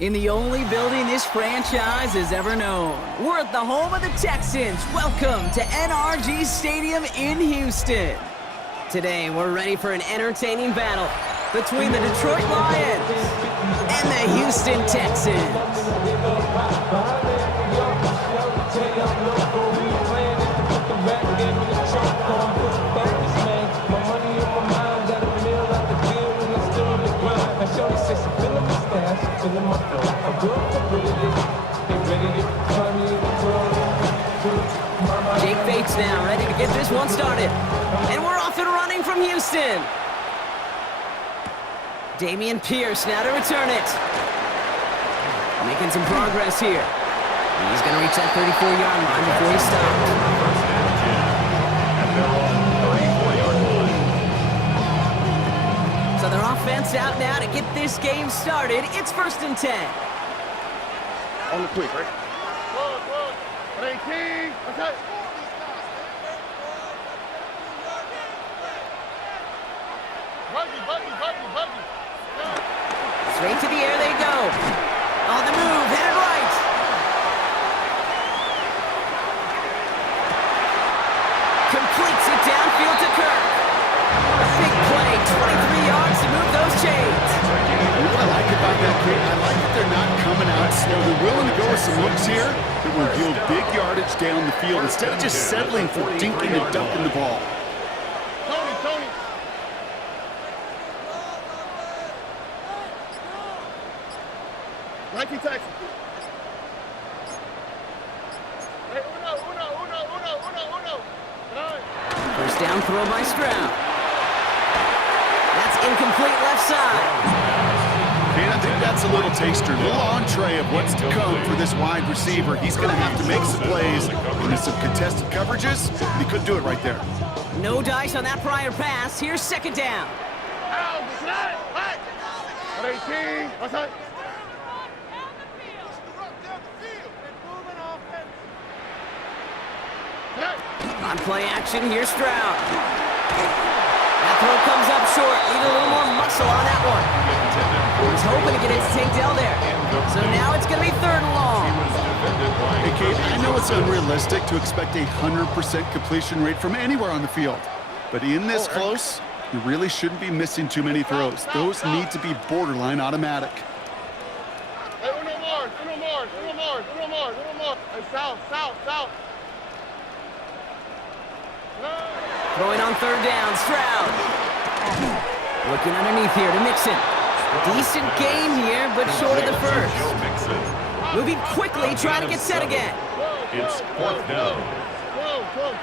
In the only building this franchise has ever known. We're at the home of the Texans. Welcome to NRG Stadium in Houston. Today, we're ready for an entertaining battle between the Detroit Lions and the Houston Texans. Jake Bates now ready to get this one started. And we're off and running from Houston. Dameon Pierce now to return it. Making some progress here. He's going to reach that 34-yard line before he stops. So their offense out now to get this game started. It's 1st and 10. On the quick, right? Look. 18. Okay. Buggy. Straight to the air they go. On the move, headed right. Completes it downfield to Kirk. A big play, 23 yards to move those chains. What I like about that, Kate, I like that they're not coming out slow. They're willing to go with some looks here that will yield big yardage down the field instead of just settling for dinking and dunking the ball. Tony. Nike Texas. Hey, uno. First down throw by Stroud. That's incomplete left side. And I think that's a little taster, a little entree of what's to come for this wide receiver. He's going to have to make some plays into some contested coverages, and he couldn't do it right there. No dice on that prior pass. Here's 2nd down. 18. Outside. On play action, here's Stroud. That throw comes up short. Need a little more muscle on that one. He's hoping to get it to take Dell there. So now it's going to be 3rd and long. Hey, Kate, I know it's unrealistic to expect a 100% completion rate from anywhere on the field. But in this close, you really shouldn't be missing too many throws. Those need to be borderline automatic. Hey, uno more. Hey, south. Throwing on 3rd down, Stroud. Looking underneath here to Mixon. Decent game here, but short of the first. Moving quickly, trying to get set again. It's 4th down. Come.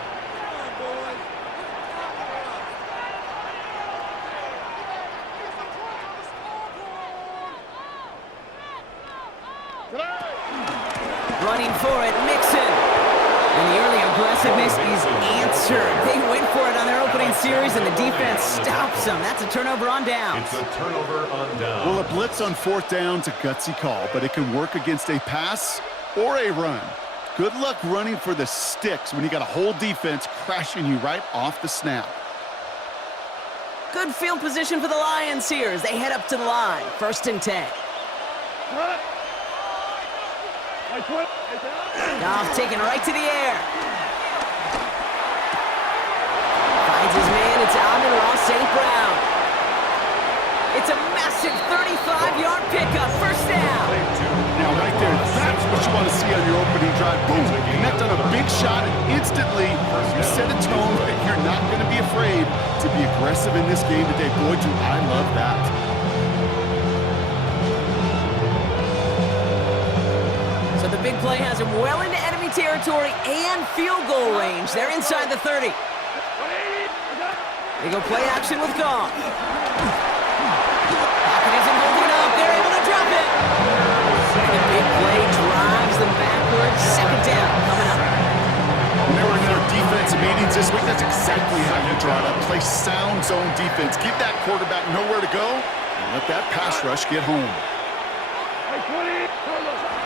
Running for it, Mixon. And the early aggressiveness is answered. They went for it on their opening series, and the defense stops them. That's a turnover on downs. It's a turnover on downs. Well, a blitz on 4th down's a gutsy call, but it can work against a pass or a run. Good luck running for the sticks when you got a whole defense crashing you right off the snap. Good field position for the Lions here as they head up to the line. 1st and 10. Goff taking right to the air. Finds his man. It's Amon-Ra St. Brown. It's a massive 35-yard pickup. 1st down. Now, right there, that's what you want to see on your opening drive. Boom, connect on a big shot, and instantly you set a tone that you're not going to be afraid to be aggressive in this game today. Boy, do I love that. So the big play has him well into enemy territory and field goal range. They're inside the 30. They go play action with Goff. Pocket isn't holding up. They're able to drop it. And the big play drives them backwards. 2nd down coming up. When they were in their defensive meetings this week, that's exactly how you draw it up. Play sound zone defense. Give that quarterback nowhere to go and let that pass rush get home.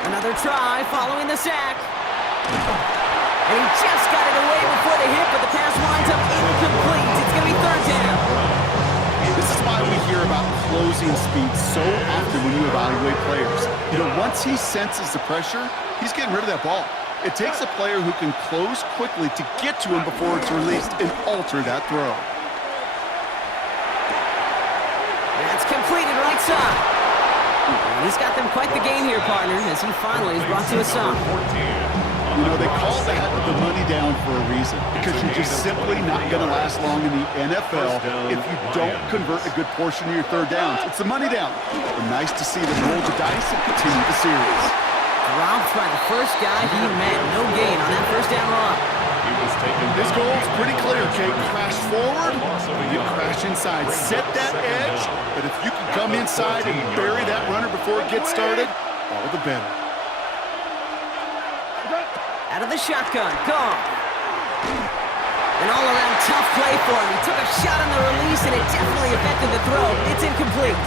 Another try following the sack. And he just got it away before the hit, but the pass winds up incomplete. It's going to be 3rd down. This is why we hear about closing speed so often when when you evaluate players. You know, once he senses the pressure, he's getting rid of that ball. It takes a player who can close quickly to get to him before it's released and alter that throw. That's completed right side. And he's got them quite the game here, partner, as he finally is brought to a stop. You know, they call that the money down for a reason, because you're just simply not going to last long in the NFL if you don't convert a good portion of your third downs. It's the money down. But nice to see them roll the dice and continue the series. Dropped by the first guy he met. No gain on that first down run. This goal is pretty clear, Kate. Crash forward, you crash inside. Set that edge, but if you can come inside and bury that runner before it gets started, all the better. Out of the shotgun, gone. An all-around tough play for him. He took a shot on the release, and it definitely affected the throw. It's incomplete.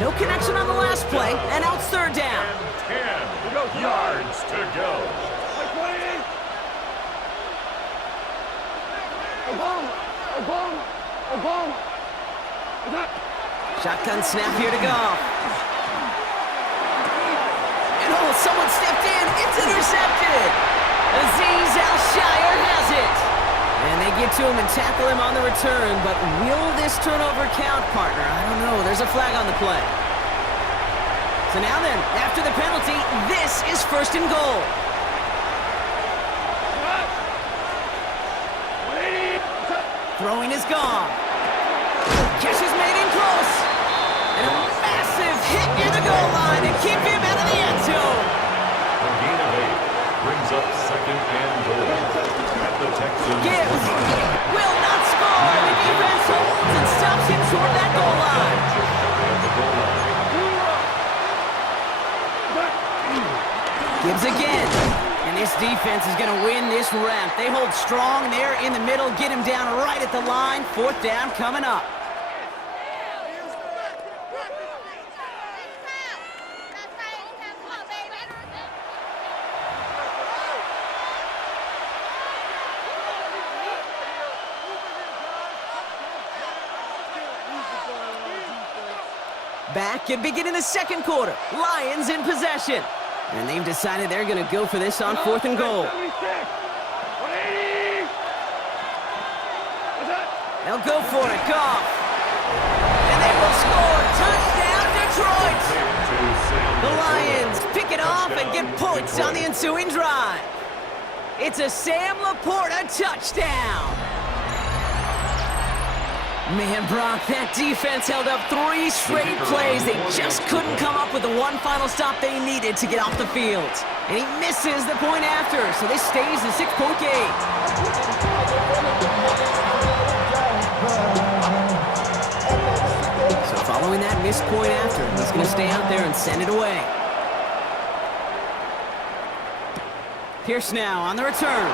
No connection on the last play, and now it's third down. 10 yards to go. Shotgun snap here to go. And oh, someone stepped in. It's intercepted. Azeez Al-Shire has it. And they get to him and tackle him on the return, but will this turnover count, partner? I don't know. There's a flag on the play. So now then, after the penalty, this is first and goal. Throwing is gone. Catch is made in close. And a massive hit near the goal line to keep him out of the end zone. A gain of 8 brings up second and goal. At the Texans. Gibbs will not score. The defense holds and stops him short that goal line. Gibbs again. And this defense is going to win this round. They hold strong there in the middle, get him down right at the line. Fourth down coming up. Back and beginning the second quarter. Lions in possession. And they've decided they're going to go for this on fourth and goal. They'll go for it. Goff. And they will score. Touchdown, Detroit. The Lions pick it off and get points on the ensuing drive. It's a Sam Laporta touchdown. Man, Brock, that defense held up 3 straight plays. They just couldn't come up with the one final stop they needed to get off the field. And he misses the point after, so this stays a 6-point game. So following that missed point after, he's going to stay out there and send it away. Pierce now on the return.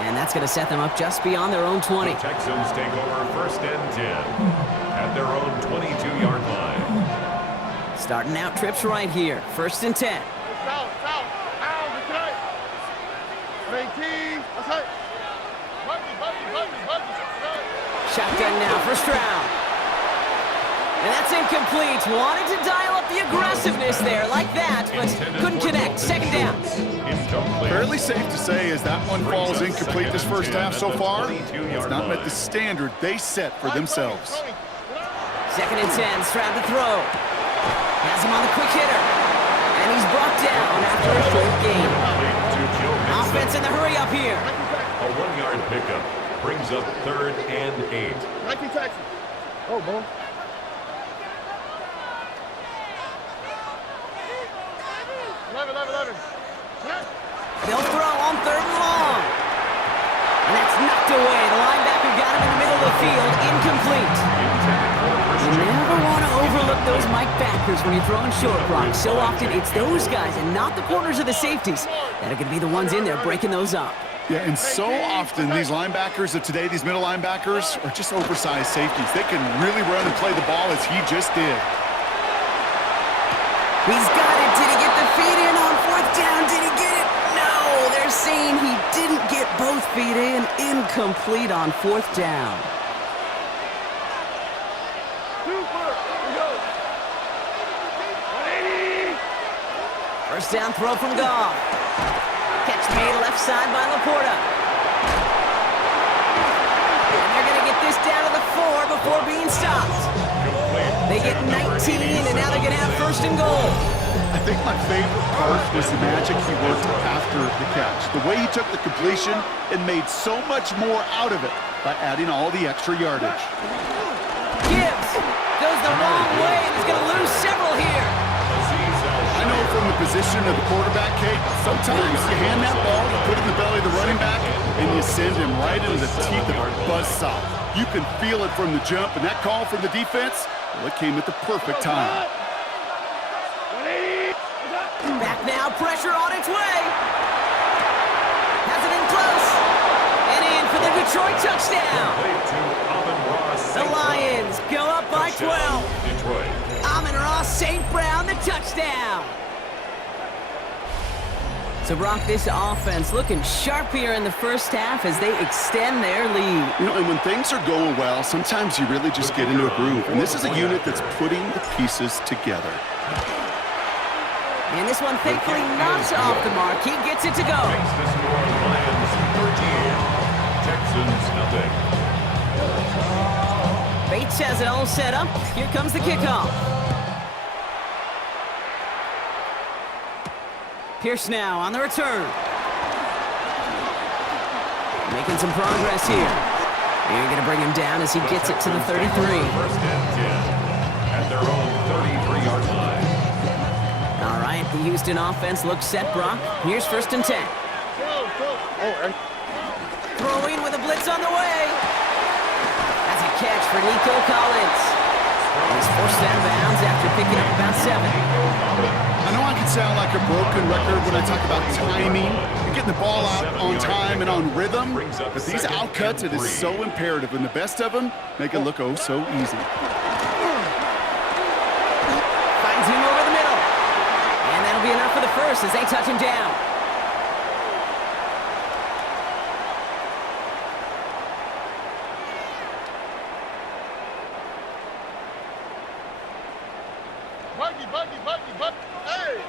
And that's going to set them up just beyond their own 20. The Texans take over first and 10 at their own 22-yard line. Starting out trips right here. First and 10. South, south. Out, tonight. 18. Outside. Shotgun now for Stroud. And that's incomplete. Wanted to dial up the aggressiveness there like that, but couldn't connect. Second down. Fairly safe to say as that one falls incomplete this first half so far, it's not met the standard they set for themselves. Second and 10, Stroud to throw. Has him on the quick hitter. And he's brought down after a short gain. Offense in the hurry up here. A 1-yard pickup brings up third and 8. 19 Texans. Oh, boy. They'll throw on third and long. And that's knocked away. The linebacker got him in the middle of the field. Incomplete. You never want to overlook those Mike backers when you're throwing short blocks. So often it's those guys and not the corners or the safeties that are going to be the ones in there breaking those up. Yeah, and so often these linebackers of today, these middle linebackers, are just oversized safeties. They can really run and play the ball as he just did. He's got it. Did he get the feet in on fourth down? Did he get it? No, they're saying he didn't get both feet in. Incomplete on fourth down. First down throw from Goff. Catch made left side by Laporta. And they're going to get this down to the 4 before being stopped. They get 19, and now they're going to have first and goal. I think my favorite part was the magic he worked after the catch. The way he took the completion and made so much more out of it by adding all the extra yardage. Gibbs goes the wrong way and is going to lose several here. I know from the position of the quarterback, Kate, sometimes you hand that ball, you put it in the belly of the running back, and you send him right into the teeth of a buzzsaw. You can feel it from the jump, and that call from the defense, well, it came at the perfect time. Back now, pressure on its way. Has it in close. And in for the Detroit touchdown. The Lions go up by 12. Amon-Ra St. Brown, the touchdown. So, Brock, this offense looking sharp here in the first half as they extend their lead. You know, and when things are going well, sometimes you really just get into a groove. And this is a unit that's putting the pieces together. And this one, thankfully, not off the mark. He gets it to go. Makes the score Lions 13, Texans nothing. Bates has it all set up. Here comes the kickoff. Pierce now on the return. Making some progress here. You're going to bring him down as he gets it to the 33. First and 10 at their own 33-yard line. All right, the Houston offense looks set, Brock. Here's first and 10. Throwing with a blitz on the way. That's a catch for Nico Collins. He's forced out of bounds after picking up about 7. I know I can sound like a broken record when I talk about timing and getting the ball out on time and on rhythm, but these outcuts, it is so imperative, and the best of them make it look oh so easy. Finds him over the middle. And that'll be enough for the first as they touch him down. Buggy. Hey!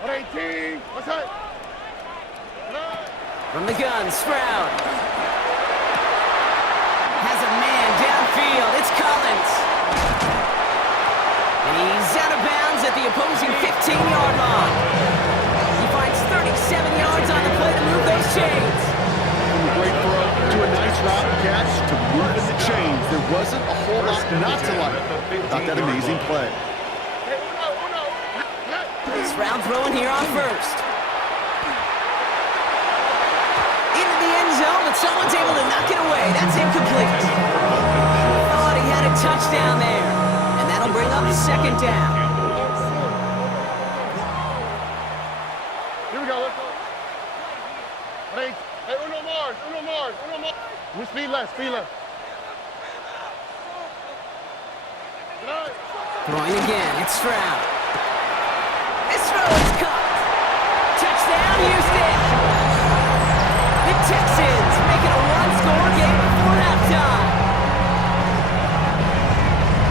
118. What's that? From the gun, Stroud. Has a man downfield. It's Collins. And he's out of bounds at the opposing 15-yard line. He finds 37 yards on the play to move those chains. From a great throw to a nice route catch to moving the chains. There wasn't a whole lot not to like about that amazing play. Stroud throwing here on first. Into the end zone, but someone's able to knock it away. That's incomplete. Thought he had a touchdown there. And that'll bring up second down. Here we go, let's go. Hey, Uno Mars. Speed left. Throwing again, it's Stroud. This throw is caught. Touchdown, Houston. The Texans making a one-score game before halftime.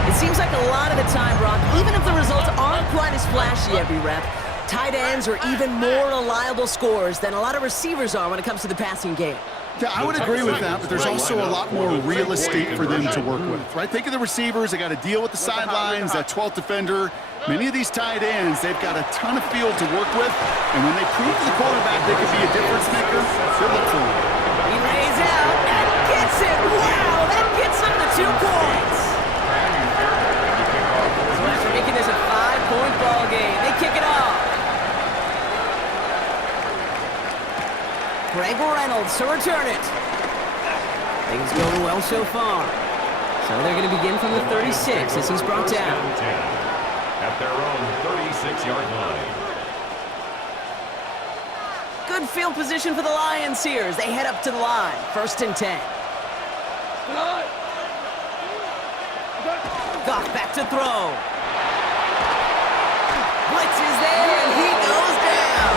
It seems like a lot of the time, Brock, even if the results aren't quite as flashy every rep, tight ends are even more reliable scorers than a lot of receivers are when it comes to the passing game. Yeah, I would agree with that, but there's also a lot more real estate for them to work with, right? Think of the receivers. They got to deal with the sidelines, that 12th defender. Many of these tight ends, they've got a ton of field to work with, and when they prove to the quarterback they can be a difference maker, they'll look for him. He lays out and gets it. Wow, that gets them the 2 points. So after making this a 5-point ball game, they kick it off. Greg Reynolds to return it. Things going well so far. So they're going to begin from the 36 as he's brought down. At their own 36-yard line. Good field position for the Lions here as they head up to the line. First and 10. Goff back to throw. Blitz is there and he goes down.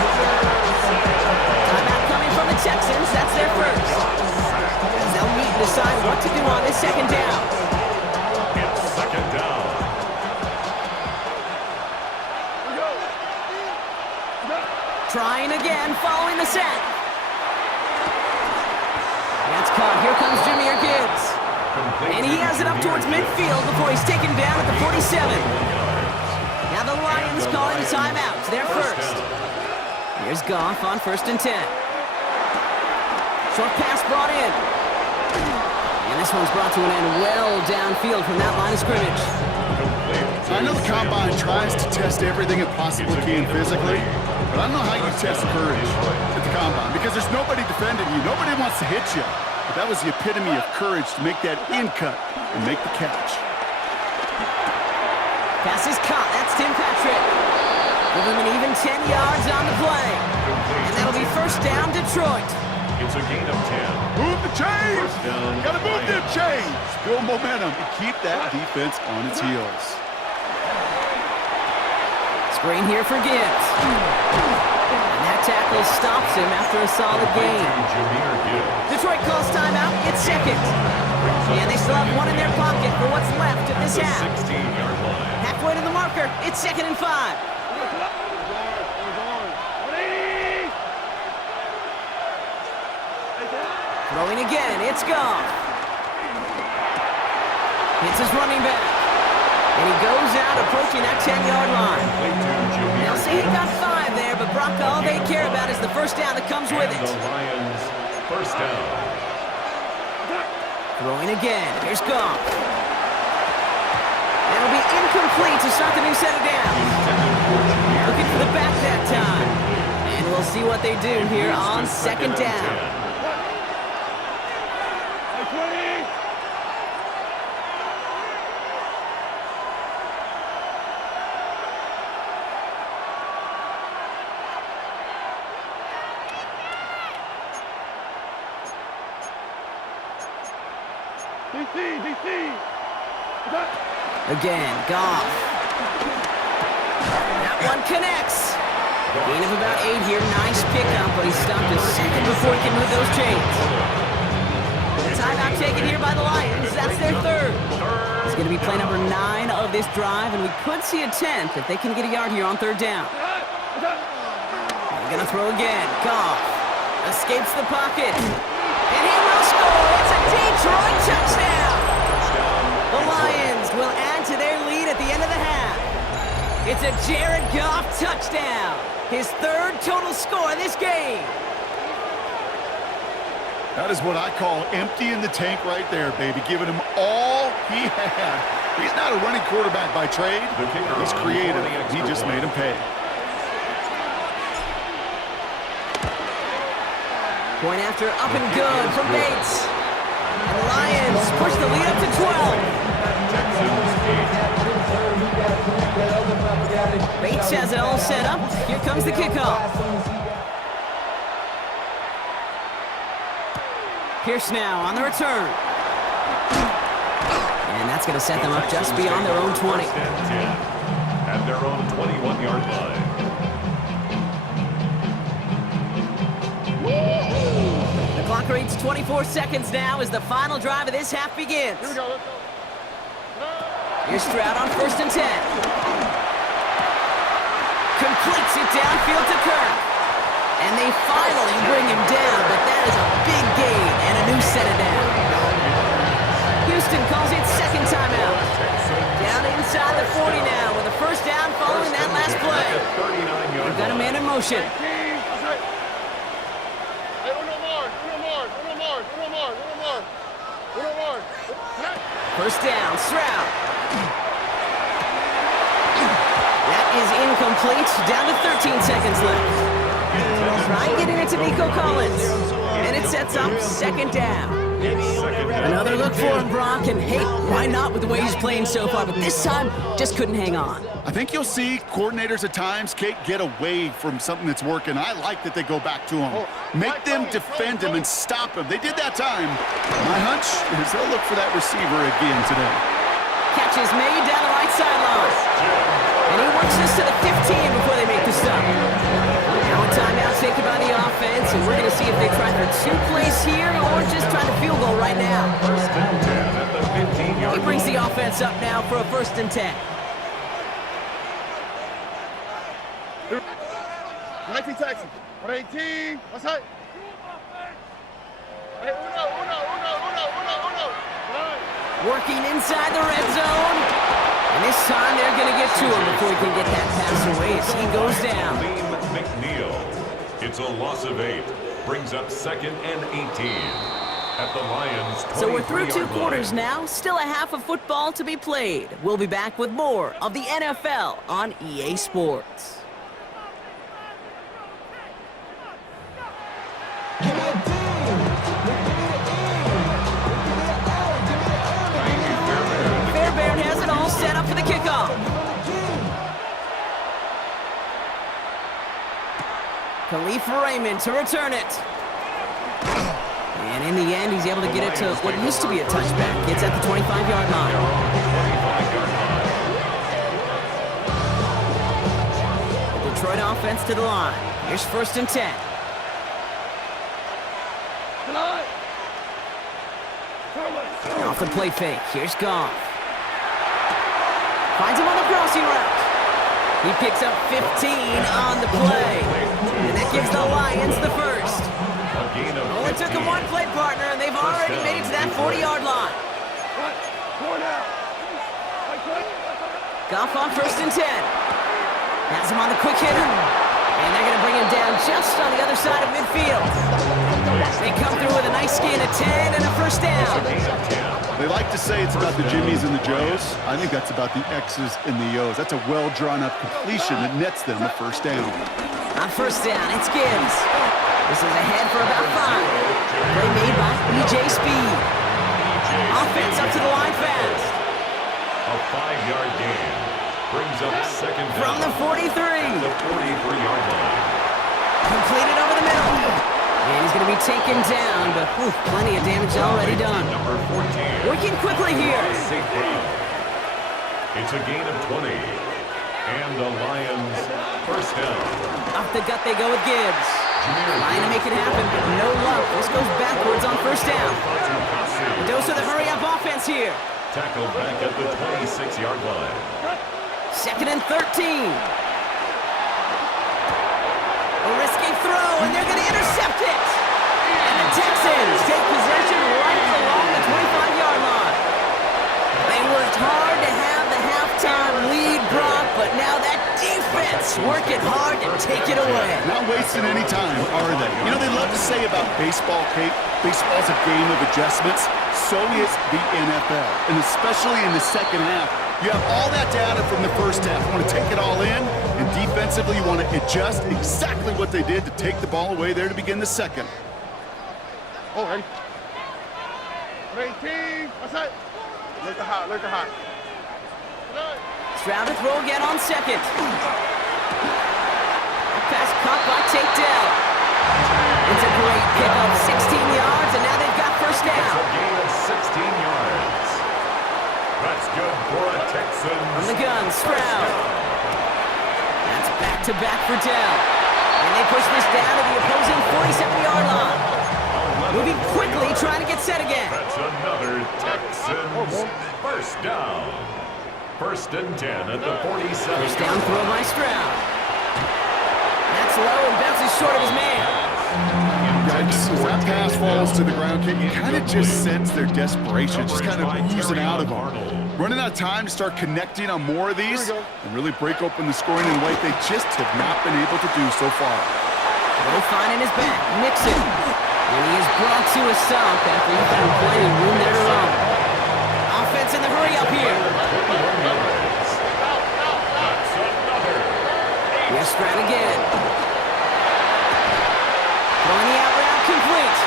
Timeout coming from the Texans. That's their first. As they'll meet and decide what to do on this second down. It's again following the sack. That's caught. Here comes Jahmyr Gibbs. And he has it up towards midfield before he's taken down at the 47. Now the Lions calling a timeout. They're first. Here's Goff on 1st and 10. Short pass brought in. And this one's brought to an end well downfield from that line of scrimmage. I know the Combine tries to test everything it possibly can physically, but I don't know how you test courage at the Combine because there's nobody defending you. Nobody wants to hit you. But that was the epitome of courage to make that in cut and make the catch. Pass is caught. That's Tim Patrick. Give him an even 10 yards on the play. And that'll be first down, Detroit. It's a gain of 10. Move the chains! Gotta move them chains! Build momentum and keep that defense on its heels. Screen here for Gibbs. And that tackle stops him after a solid gain. Detroit calls timeout. It's second. And they still have one in their pocket for what's left of this half. 16-yard line. Halfway to the marker. It's 2nd and 5. Throwing again. It's Goff. It's his running back. And he goes out approaching that 10-yard line. They'll say he got 5 there, but Brock, all they care about is the first down that comes with it. The Lions, first down. Throwing again. Here's Goff. That'll be incomplete to start the new set of downs. Looking for the back that time. And we'll see what they do here on 2nd down. Again, Goff. That one connects. Gain of about 8 here. Nice pickup, but he stopped a second before he can move those chains. The timeout taken here by the Lions. That's their 3rd. It's going to be play number 9 of this drive, and we could see a 10th if they can get a yard here on 3rd down. They're going to throw again. Goff escapes the pocket. And he will score. It's a Detroit touchdown. The Lions will add to their lead at the end of the half. It's a Jared Goff touchdown. His 3rd total score of this game. That is what I call emptying the tank right there, baby. Giving him all he had. He's not a running quarterback by trade. He's creative. He just made him pay. Point after up and good from Bates. And the Lions push the lead up to 12. Bates has it all set up. Here comes the kickoff. Pierce now on the return. And that's going to set them up just beyond their own 20. First and 10 at their own 21-yard line. The clock reads 24 seconds now as the final drive of this half begins. Here we go, let's go. Here's Stroud on 1st and 10. Completes it downfield to Kirk. And they finally bring him down, but that is a big gain and a new set of downs. Houston calls it 2nd timeout. Down inside the 40 now with a first down following that last play. They've got a man in motion. First down, Stroud. That is incomplete. Down to 13 seconds left. Try getting it to Nico Collins. And it sets up 2nd down. Another look for him, Brock. And hey, why not with the way he's playing so far? But this time, just couldn't hang on. I think you'll see coordinators at times, Kate, get away from something that's working. I like that they go back to him. Make them defend him and stop him. They did that time. My hunch is they'll look for that receiver again today. Catch is made down the right sideline. And he works this to the 15 before they make the stop. Now a timeout taken by the offense, and we're going to see if they try for 2 plays here or just try the field goal right now. First and 10 at the 15-yard line. He brings the offense up now for a 1st and 10. 119 Texans. 118. What's that? Hey, uno. Working inside the red zone. And this time they're going to get to him before he can get that pass away as he goes down. McNeil. It's a loss of 8. Brings up 2nd and 18. At the Lions' 23-yard So we're through 2 quarters line. now. Still a half of football to be played. We'll be back with more of the NFL on EA Sports. Fairbairn has it all set up for the kickoff. Khalif Raymond to return it. And in the end, he's able to get it to what used to be a touchback. It's at the 25-yard line. The Detroit offense to the line. Here's 1st and 10. Off the play fake. Here's Goff. Finds him on the crossing route. He picks up 15 on the play. And that gives the Lions the first. Only took him 1 play, partner, and they've already made it to that 40-yard line. Goff on 1st and 10. Has him on the quick hitter. And they're going to bring him down just on the other side of midfield. They come through with a nice gain of 10 and a first down. They like to say it's about the Jimmies and the Joes. I think that's about the X's and the O's. That's a well-drawn-up completion that nets them a first down. On 1st down, it's Gibbs. This is ahead for about 5. Play made by E.J. Speed. Offense up to the line fast. A 5-yard gain. Brings up 2nd down. From the 43. The 43-yard line. Completed over the middle. And he's going to be taken down, but plenty of damage already done. Number 14. Working quickly here. It's a gain of 20. And the Lions first down. Off the gut they go with Gibbs. Trying to make it happen, but no luck. This goes backwards on 1st down. A dose of the hurry-up offense here. Tackled back at the 26-yard line. 2nd and 13. A risky throw, and they're going to intercept it. And the Texans take possession right along the 25-yard line. They worked hard to have the halftime lead, Brock, but now that defense working hard to take it away. Not wasting any time, are they? You know, they love to say about baseball, Kate, baseball's a game of adjustments. So is the NFL, and especially in the second half. You have all that data from the first half. You want to take it all in, and defensively you want to adjust exactly what they did to take the ball away there to begin the second. Oh, ready? 18. What's that? Look at hot. Stroud to throw again on 2nd. Pass caught by takedown. It's a great pickup, 16 yards, and now they've got first down. It's a gain of 16 yards. That's good for a Texan. From the gun, Stroud. That's back-to-back for Dell. And they push this down to the opposing 47-yard line. Moving quickly, trying to get set again. That's another Texans first down. 1st and 10 at the 47. First down throw by Stroud. That's low and bounces short of his man. As that pass falls to the ground, Kate, you kind of just sense their desperation, just kind of oozing out of them. Running out of time to start connecting on more of these and really break open the scoring in a way they just have not been able to do so far. Little fine in his back, Mixon. And he is brought to a stop after he found plenty of room there to run. Offense in the hurry up here. Yes, Stroud again. Throwing the out route complete.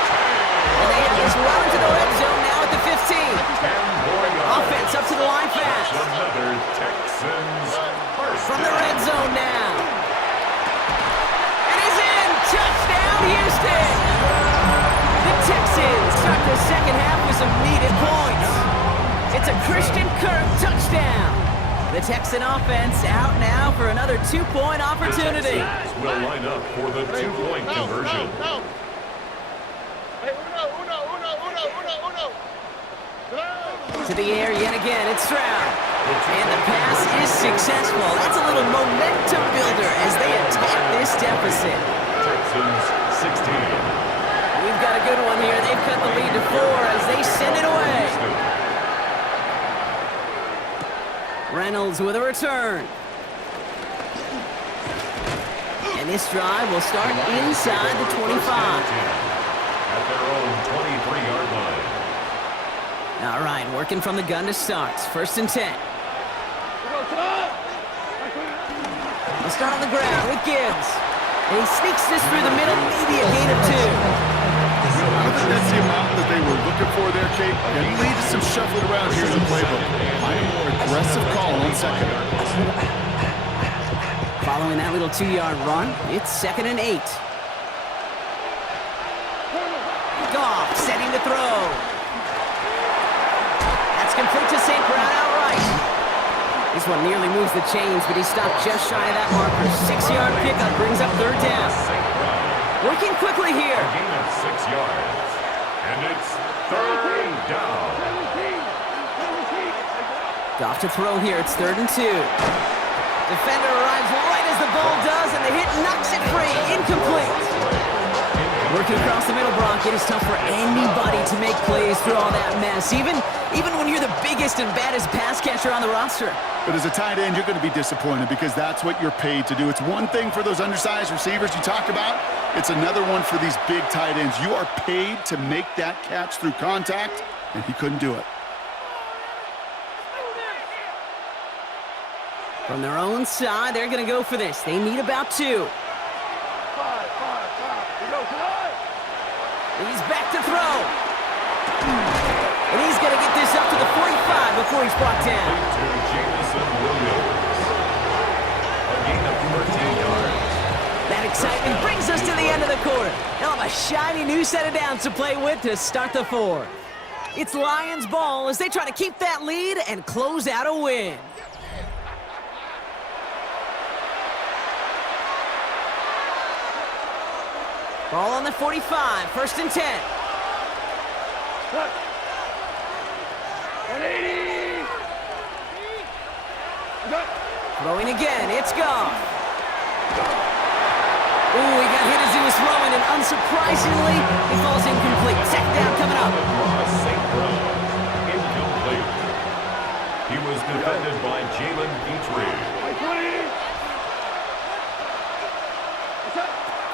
And they have this well into the red zone now at the 15. Offense up to the line fast. Another Texans first From the red zone now. And he's in. Touchdown, Houston. The Texans start the second half with some needed points. It's a Christian Kirk touchdown. The Texan offense out now for another 2-point opportunity. The Texans will line up for the 2-point conversion. Hey, uno. To the air yet again, it's Stroud. And the pass is successful. That's a little momentum builder as they attack this deficit. Texans 16. We've got a good one here. They've cut the lead to 4 as they send it away. Reynolds with a return. And this drive will start inside the 25. At their own 23-yard line. All right, working from the gun to start. 1st and 10. They'll start on the ground with Gibbs. And he sneaks this through the middle, maybe a gain of 2. I don't think that's the amount that they were looking for there, Kate. And lead to some shuffling around here in the playbook. Find a more aggressive call on 2nd. Following that little 2-yard run, it's 2nd and 8. Goff setting to throw. That's complete to St. Brown outright. This one nearly moves the chains, but he stopped just shy of that marker. 6-yard pickup brings up 3rd down. Working quickly here. A gain of 6 yards. And it's 3rd down. Goff to throw here. It's 3rd and 2. Defender arrives right as the ball does, and the hit knocks it free. Incomplete. Working across the middle, Brock, it is tough for anybody to make plays through all that mess, even when you're the biggest and baddest pass catcher on the roster. But as a tight end, you're going to be disappointed because that's what you're paid to do. It's one thing for those undersized receivers you talked about. It's another one for these big tight ends. You are paid to make that catch through contact, and he couldn't do it. From their own side, they're going to go for this. They need about 2. He's back to throw. And he's going to get this up to the 45 before he's brought down. To Jameson Williams. A gain of 13 yards. That excitement brings us to the end of the quarter. They'll have a shiny new set of downs to play with to start the 4th. It's Lions ball as they try to keep that lead and close out a win. Ball on the 45, 1st and 10. 180. Throwing again, it's Goff. Ooh, he got hit as he was throwing, and unsurprisingly, he falls incomplete. 2nd down coming up. St. Brown. Incomplete. He was defended by Jalen Petrie.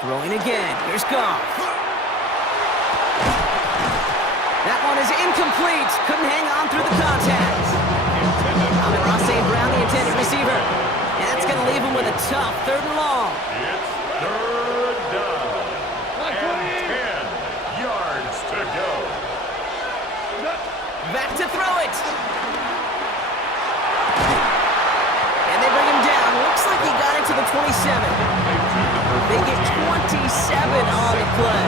Throwing again. Here's Goff. That one is incomplete. Couldn't hang on through the contact. Ross St. Brown, the intended receiver. And that's going to leave him with a tough 3rd and long. It's 3rd down. And 10 yards to go. Back to throw it. And they bring him down. Looks like he got it to the 27. They get 27 on the play.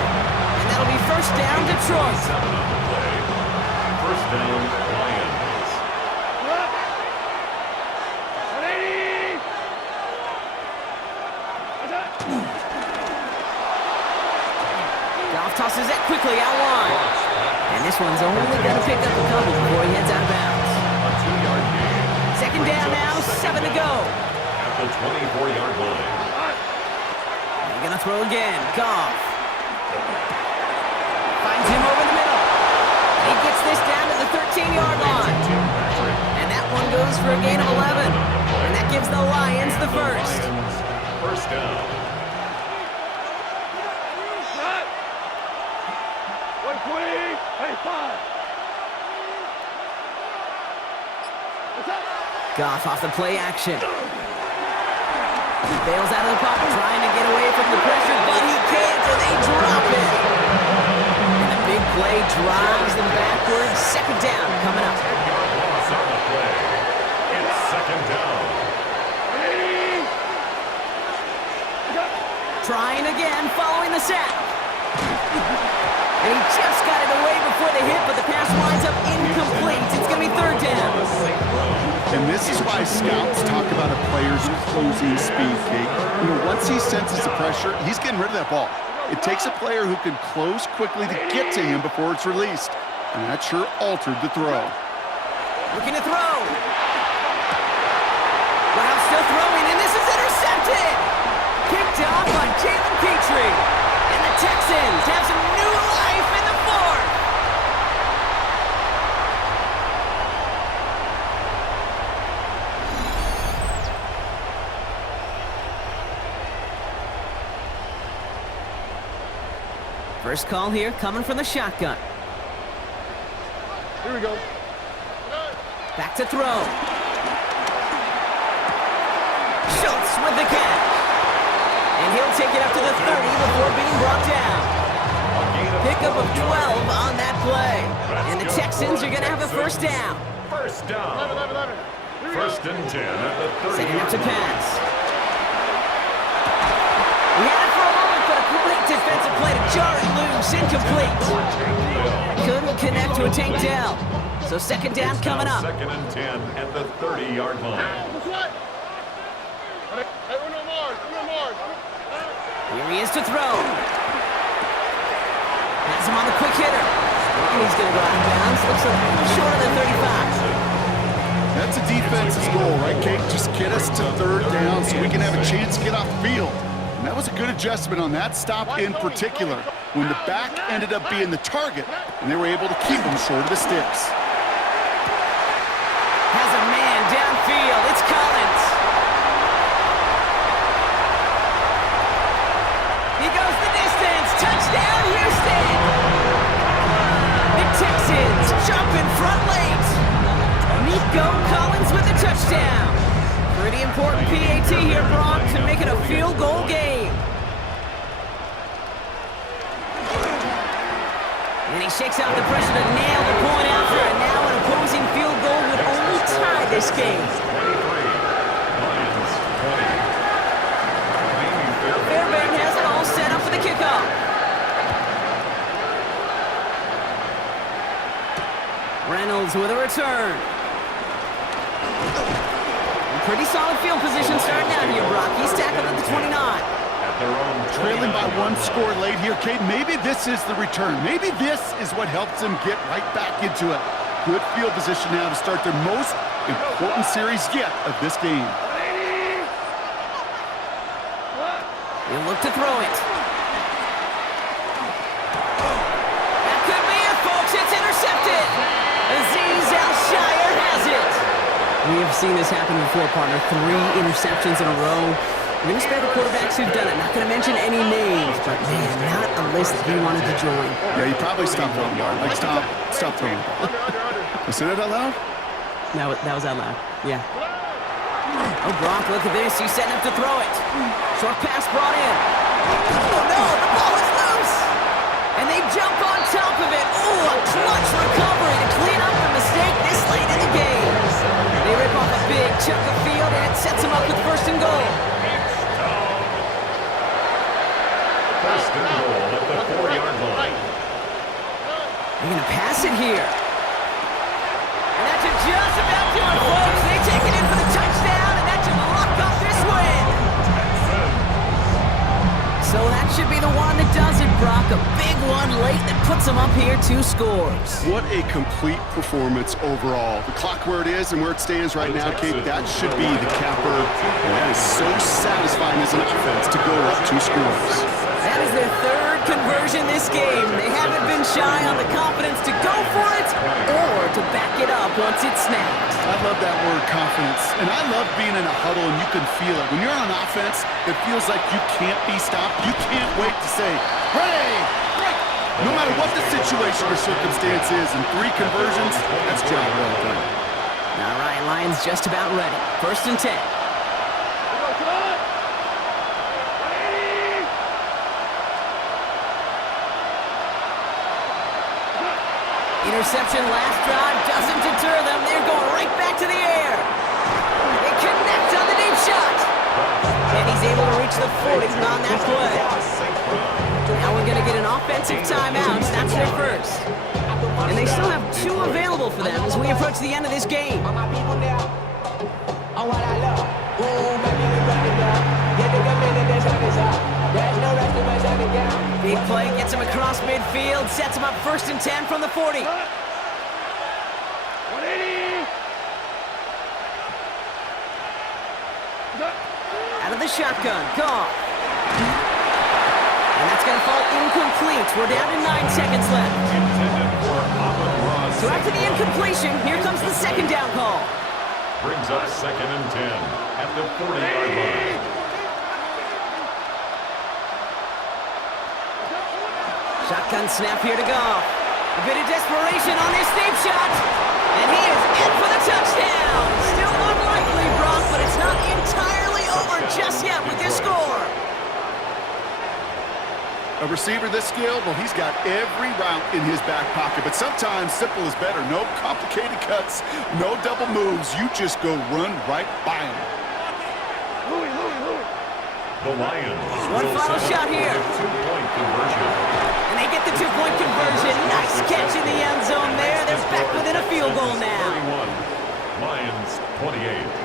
And that'll be 1st down, Detroit. 7 on the play. 1st down, Lions. 180. Goff tosses that quickly out wide. And this one's only going to pick up a couple before he heads out of bounds. A 2-yard gain. 2nd down now, 7 to go. At the 24-yard line. They're going to throw again. Goff. Finds him over the middle. He gets this down to the 13-yard line. And that one goes for a gain of 11. And that gives the Lions the 1st. 1st down. 120. 85. Goff off the play action. He bails out of the pocket, trying to get away from the pressure, but he can't, and they drop it. And a big play drives them backwards. 2nd down coming up. 10-yard loss on the play. It's 2nd down. Trying again, following the sack. And he just got it away before the hit, but the pass winds up incomplete. It's going to be 3rd down. And this is why scouts talk about a player's closing speed, Kate. You know, once he senses the pressure, he's getting rid of that ball. It takes a player who can close quickly to get to him before it's released. And that sure altered the throw. Looking to throw. Wow, still throwing, and this is intercepted. Kicked off by Jalen Petrie. And the Texans have some new life in the fourth. First call here coming from the shotgun. Here we go. Back to throw. Schultz with the catch. And he'll take it up to the 30 before being brought down. Pickup of 12 on that play. And the Texans are going to have a first down. First down. First and 10 at the 30. Setting up to pass. We had it for a moment, but a great defensive play to jar it loose. Incomplete. Couldn't connect to a Tank Dell. So second down coming up. Second and 10 at the 30-yard line. Here he is to throw. Has him on the quick hitter. And he's going to go out of bounds. Looks like short of the 35. That's a defense's goal, right, Kate? Just get us to third down so we can have a chance to get off the field. And that was a good adjustment on that stop in particular, when the back ended up being the target, and they were able to keep him short of the sticks. Has a man downfield. It's Collins. He goes the distance. Touchdown, Houston. The Texans jump in front late. Nico Collins with a touchdown. Pretty important PAT here, Brock, to make it a field goal game. And he shakes out the pressure to nail the point after, and now an opposing field goal would only tie this game. 23. Lions 20. Fairbairn has it all set up for the kickoff. Reynolds with a return. Pretty solid field position starting out here, Brock. He's tackled at the 29. At their own Trailing by one score late here, Kate. Maybe this is the return. Maybe this is what helps them get right back into it. Good field position now to start their most important series yet of this game. He'll look to throw it. That could be it, folks. It's intercepted. Azeez Al-Shire has it. We have seen this happen before, partner. 3 interceptions in a row. We're going to spare the quarterbacks who've done it. Not going to mention any names, but man, not a list that he wanted to join. Yeah, he probably stopped throwing. Like, stop throwing. You said it out loud? No, that was out loud. Yeah. Oh, Brock, look at this. He's setting up to throw it. Short pass brought in. Oh, no, the ball is loose. And they jump on top of it. Oh, a clutch recovery to clean up the mistake this late in the game. They rip off a big chunk of field, and it sets them up with first and goal. First and goal at the 4-yard line. They're going to pass it here. And that should just about do it, folks. They take it in for the touchdown, and that should lock up this win. So that should be the one that does it, Brock. A big one late that puts them up here 2 scores. What a complete performance overall. The clock where it is and where it stands right now, Kate, that should be the capper. And that is so satisfying as an offense to go up 2 scores. That is their 3rd conversion this game. They haven't been shy on the confidence to go for it or to back it up once it's snapped. I love that word, confidence. And I love being in a huddle and you can feel it. When you're on offense, it feels like you can't be stopped. You can't wait to say, hooray, break. No matter what the situation or circumstance is, in 3 conversions, that's job well done. All right, Lions just about ready. First and 10. Interception last drive doesn't deter them. They're going right back to the air. They connect on the deep shot. And he's able to reach the 40 on that play. Now we're going to get an offensive timeout. That's their first. And they still have 2 available for them as we approach the end of this game. Big play gets him across midfield, sets him up first and 10 from the 40. 180. Out of the shotgun, Goff. And that's going to fall incomplete. We're down to 9 seconds left. Intended for Amon-Ra. So after the incompletion, here comes the second down call. Brings up 2nd and 10 at the 40-yard line. Shotgun snap here to Goff. A bit of desperation on this deep shot. And he is in for the touchdown. Still unlikely, Brock, but it's not entirely over just yet with this score. A receiver this skilled, well, he's got every route in his back pocket, but sometimes simple is better. No complicated cuts, no double moves. You just go run right by him. The Lions. One will final settle shot for here. a 2-point conversion. And they get the 2-point conversion. Nice catch in the end zone there. They're back within a field goal now. 31. Lions 28.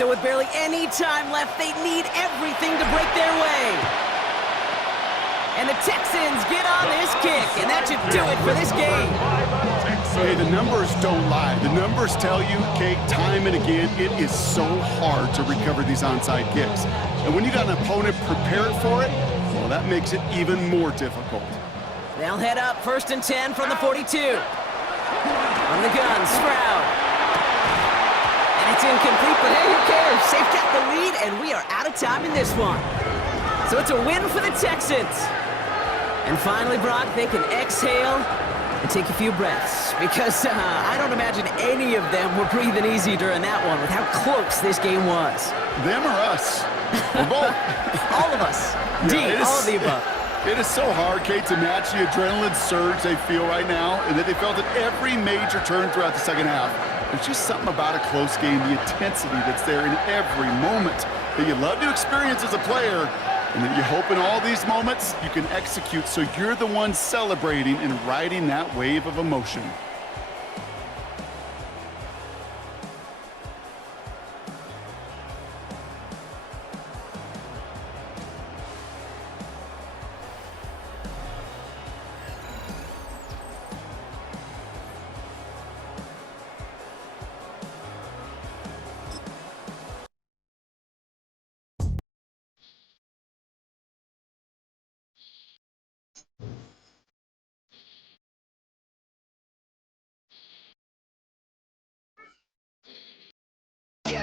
So with barely any time left, they need everything to break their way. And the Texans get on this kick, and that should do it for this game. Hey, the numbers don't lie. The numbers tell you, Kate, time and again, it is so hard to recover these onside kicks. And when you got an opponent prepared for it, well, that makes it even more difficult. They'll head up 1st and 10 from the 42. On the gun, Stroud. And it's incomplete, but hey, who cares? They've got the lead, and we are out of time in this one. So it's a win for the Texans. And finally, Brock, they can exhale and take a few breaths. Because I don't imagine any of them were breathing easy during that one with how close this game was. Them or us? Or both? All of us. Indeed, all of the above. It is so hard, Kate, to match the adrenaline surge they feel right now, and that they felt at every major turn throughout the second half. There's just something about a close game, the intensity that's there in every moment that you love to experience as a player, and that you hope in all these moments you can execute so you're the one celebrating and riding that wave of emotion.